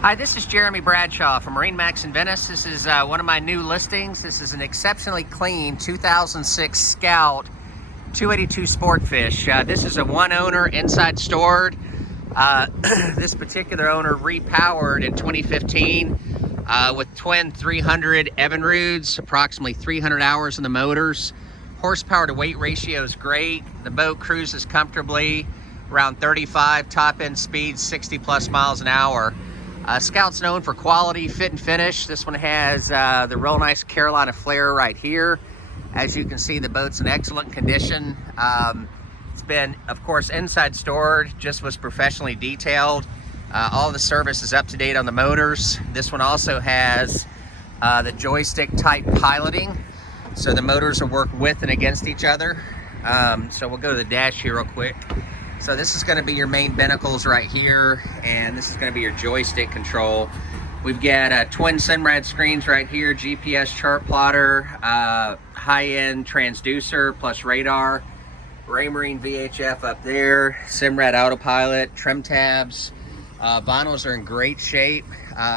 Hi, this is Jeremy Bradshaw from MarineMax in Venice. This is one of my new listings. This is an exceptionally clean 2006 Scout 282 Sportfish. This is a one owner inside stored. This particular owner repowered in 2015 with twin 300 Evinrudes, approximately 300 hours in the motors. Horsepower to weight ratio is great. The boat cruises comfortably around 35, top end speed 60 plus miles an hour. Scout's known for quality, fit, and finish. This one has the real nice Carolina flare right here. As you can see, the boat's in excellent condition. It's been, of course, inside stored, just was professionally detailed. All the service is up to date on the motors. This one also has the joystick type piloting, so the motors will work with and against each other. So we'll go to the dash here real quick. So this is going to be your main binnacles right here, and this is going to be your joystick control. We've got twin Simrad screens right here, GPS chart plotter, high-end transducer plus radar, Raymarine VHF up there, Simrad autopilot, trim tabs. Vinyls are in great shape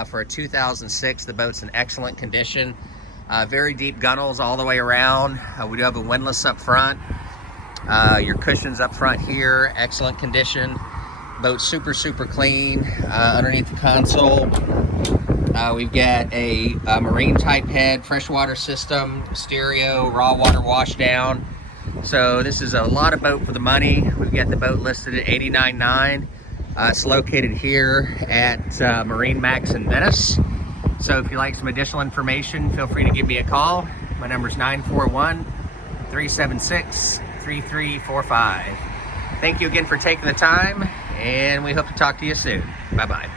for a 2006. The boat's in excellent condition. Very deep gunnels all the way around. We do have a windlass up front. Your cushions up front here, excellent condition. Boat super clean. Underneath the console, we've got a marine type head, freshwater system, stereo, raw water wash down. So this is a lot of boat for the money. We've got the boat listed at $89,900. It's located here at MarineMax in Venice. So if you'd like some additional information, feel free to give me a call. My number is 941-376-3345. Thank you again for taking the time, and we hope to talk to you soon. Bye-bye.